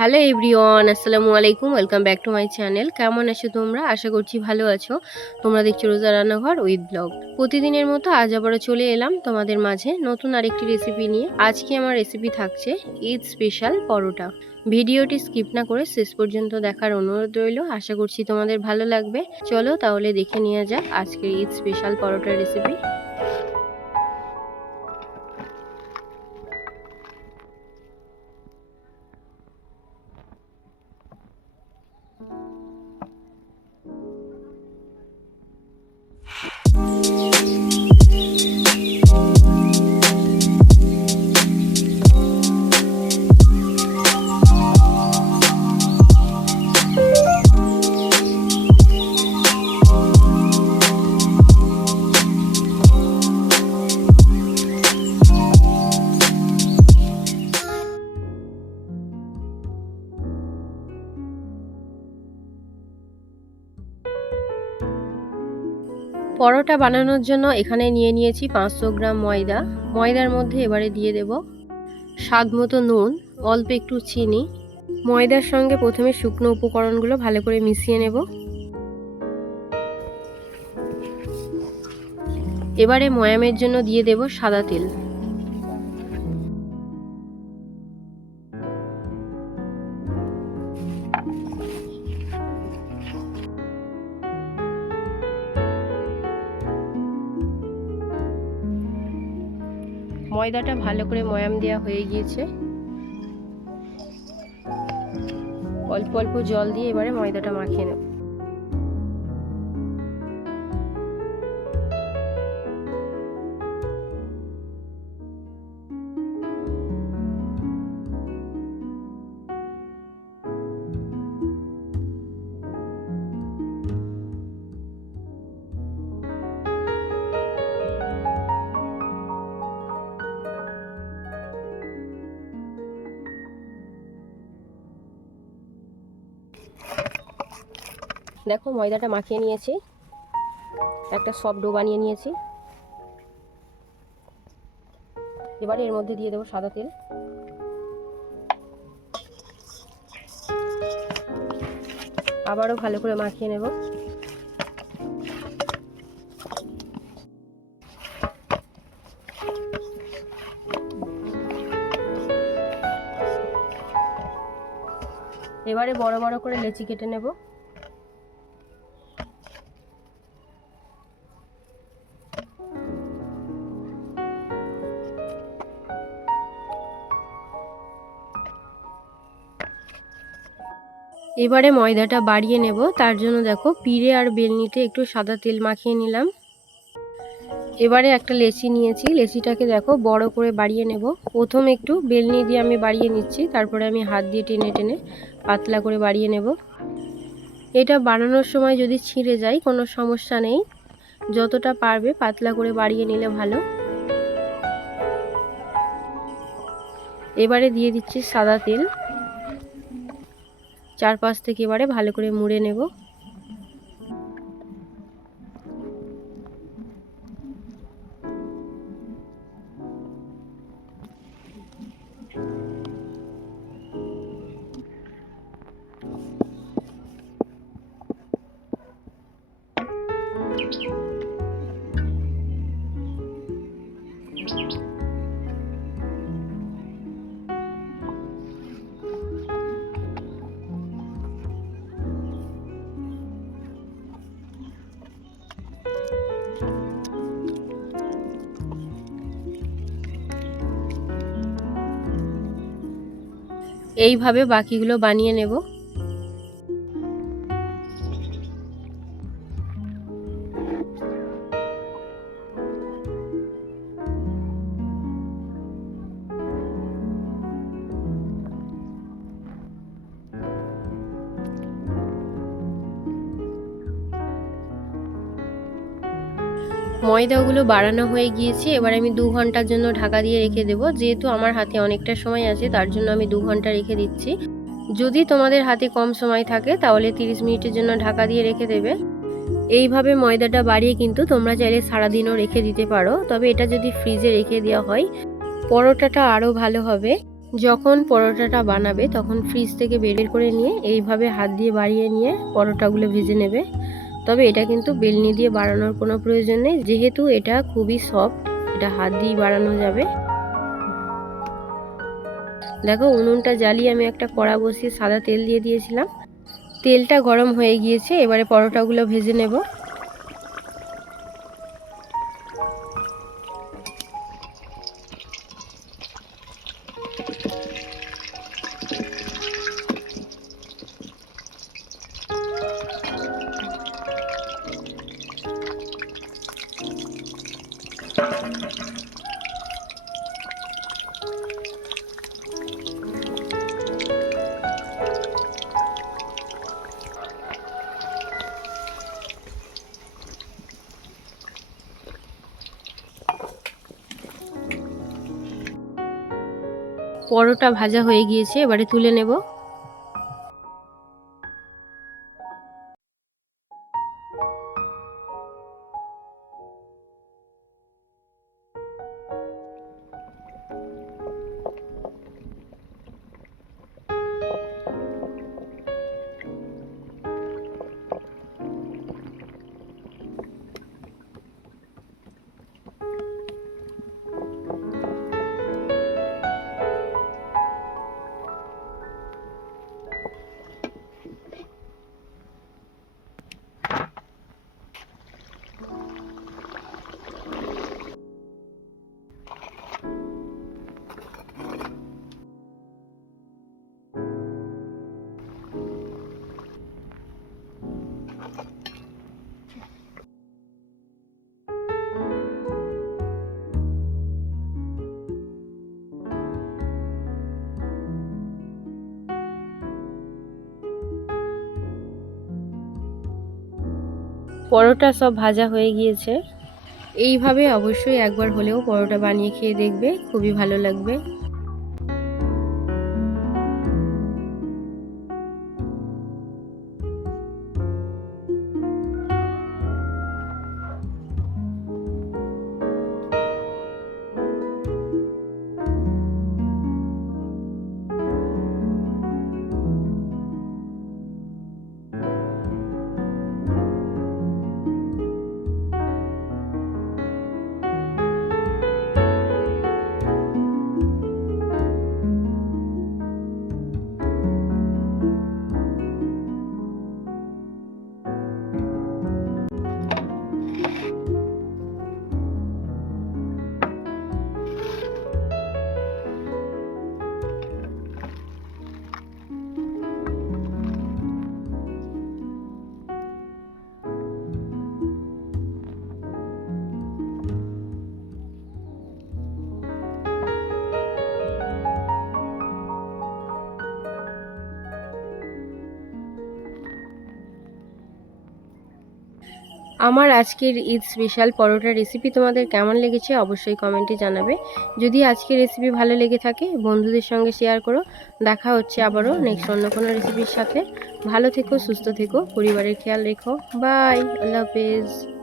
Hello everyone, আসসালামু আলাইকুম। Welcome back to my channel. কেমন আছো তোমরা? আশা করছি ভালো আছো। তোমরা দেখছো রোজা রান্নাঘর উইথ ব্লগ। প্রতিদিনের মতো আজ আবারও চলে এলাম তোমাদের মাঝে নতুন আরেকটি রেসিপি নিয়ে। আজকে আমার রেসিপি থাকছে ঈদ স্পেশাল পরোটা। ভিডিওটি স্কিপ না করে শেষ পর্যন্ত দেখার অনুরোধ রইল। আশা করছি তোমাদের ভালো লাগবে। চলো তাহলে দেখে নেওয়া যাক আজকের ঈদ স্পেশাল পরোটার রেসিপি। পরোটা বানানোর জন্য এখানে নিয়ে নিয়েছি 500 গ্রাম ময়দা। ময়দার মধ্যে এবারে দিয়ে দেব স্বাদ মতো নুন, অল্প একটু চিনি। ময়দার সঙ্গে প্রথমে শুকনো উপকরণগুলো ভালো করে মিশিয়ে নেব। এবারে ময়ামের জন্য দিয়ে দেব সাদা তেল। ময়দাটা ভালো করে ময়াম দেওয়া হয়ে গিয়েছে। অল্প অল্প জল দিয়ে এবারে ময়দাটা মাখিয়ে নেব। দেখো ময়দাটা মাখিয়ে নিয়েছি, একটা সফট ডো বানিয়ে নিয়েছি। এবারে এর মধ্যে দিয়ে দেবো সাদা তেল। আবারও ভালো করে মাখিয়ে নেব। এবারে বড় বড় করে লেচি কেটে নেব। এবারে ময়দাটা বাড়িয়ে নেব। তার জন্য দেখো পিড়ে আর বেলনিতে একটু সাদা তেল মাখিয়ে নিলাম। এবারে একটা লেচি নিয়েছি, লেচিটাকে দেখো বড় করে বাড়িয়ে নেব। প্রথম একটু বেলনি দিয়ে আমি বাড়িয়ে নিচ্ছি, তারপরে আমি হাত দিয়ে টেনে টেনে পাতলা করে বাড়িয়ে নেব। এটা বানানোর সময় যদি ছিঁড়ে যায় কোনো সমস্যা নেই, যতটা পারবে পাতলা করে বাড়িয়ে নিলে ভালো। এবারে দিয়ে দিচ্ছি সাদা তেল। চারপাশ থেকে এবারে ভালো করে মুড়ে নেব। এইভাবে বাকিগুলো বানিয়ে নেব। ময়দাগুলো বাড়ানো হয়ে গিয়েছে। এবার আমি 2 ঘন্টার জন্য ঢাকা দিয়ে রেখে দেব। যেহেতু আমার হাতে অনেকটা সময় আছে তার জন্য আমি 2 ঘন্টা রেখে দিচ্ছি। যদি তোমাদের হাতে কম সময় থাকে তাহলে 30 মিনিটের জন্য ঢাকা দিয়ে রেখে দেবে। এইভাবে ময়দাটা বাড়িয়ে কিন্তু তোমরা চাইলে সারাদিনও রেখে দিতে পারো, তবে এটা যদি ফ্রিজে রেখে দেওয়া হয় পরোটাটা আরও ভালো হবে। যখন পরোটাটা বানাবে তখন ফ্রিজ থেকে বের করে নিয়ে এইভাবে হাত দিয়ে বাড়িয়ে নিয়ে পরোটাগুলো ভেজে নেবে। তবে এটা কিন্তু বেলনি দিয়ে বাড়ানোর কোনো প্রয়োজন নেই, যেহেতু এটা খুবই সফট, এটা হাত দিয়েই বাড়ানো যাবে। দেখো উনুনটা জ্বালিয়ে আমি একটা কড়া বসিয়ে সাদা তেল দিয়ে দিয়েছিলাম। তেলটা গরম হয়ে গিয়েছে, এবারে পরোটাগুলো ভেজে নেব। পরোটা ভাজা হয়ে গিয়েছে, এবারে তুলে নেব। পরোটা সব ভাজা হয়ে গিয়েছে। এইভাবে অবশ্যই একবার হলেও পরোটা বানিয়ে খেয়ে দেখবে, খুবই ভালো লাগবে। আমার আজকের ঈদ স্পেশাল পরোটা রেসিপি তোমাদের কেমন লেগেছে অবশ্যই কমেন্টে জানাবে। যদি আজকের রেসিপি ভালো লেগে থাকে বন্ধুদের সঙ্গে শেয়ার করো। দেখা হচ্ছে আবারও নেক্সট অন্য কোনো রেসিপির সাথে। ভালো থেকো, সুস্থ থেকো, পরিবারের খেয়াল রেখো। বাই, আল্লাহ হাফেজ।